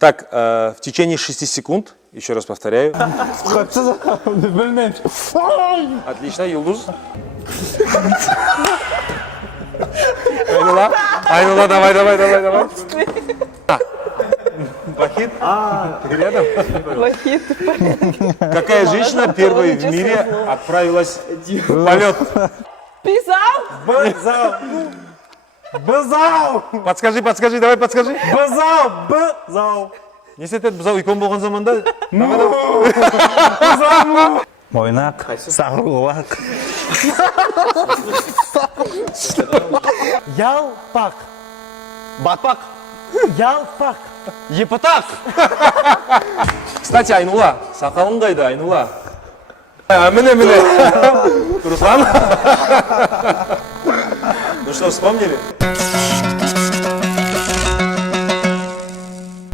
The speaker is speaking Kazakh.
Так, в течение 6 секунд, еще раз повторяю. Отлично, Юлдуз. Айнула, давай. Вахид? Ты рядом? Вахид. Какая женщина первой в мире отправилась в полет? Писал? Бызау! Подскажи, давай подскажи. Бызау! Не сетет бізау икон болған заманда? Мойнақ, сағыруақ. Ялпақ. Батпақ. Ялпақ. Епатақ. Кстати, Айнула, сақалың қайда, Айнула? Міне. Руслан? Ну что, вспомнили?